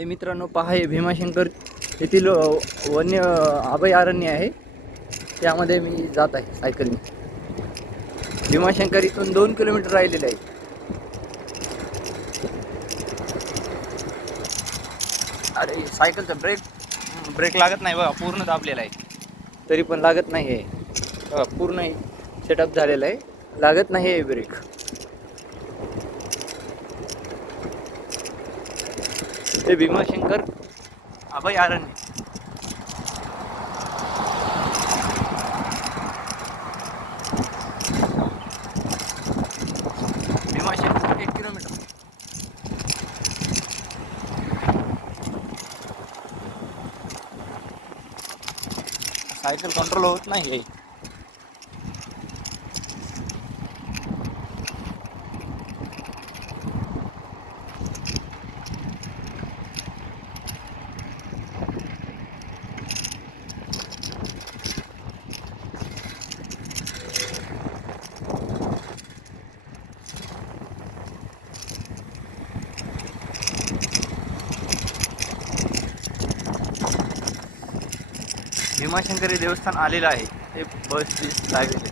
हे मित्रांनो पहा, हे भीमाशंकर येथील वन्य अभयारण्य आहे. त्यामध्ये मी जात आहे सायकलने. भीमाशंकर इथून 2 किलोमीटर राहिलेले आहे. अरे सायकलचा ब्रेक लागत नाही बघा, पूर्ण दाबलेला आहे तरी पण लागत नाही आहे. पूर्ण सेटअप झालेला आहे, लागत नाही आहे ब्रेक. हे भीमाशंकर अभयारण्य. भीमाशंकर 1 किलोमीटर. सायकल कंट्रोल होत नाही आहे. भीमाशंकर हे देवस्थान आलेलं आहे. हे बस लागलेले.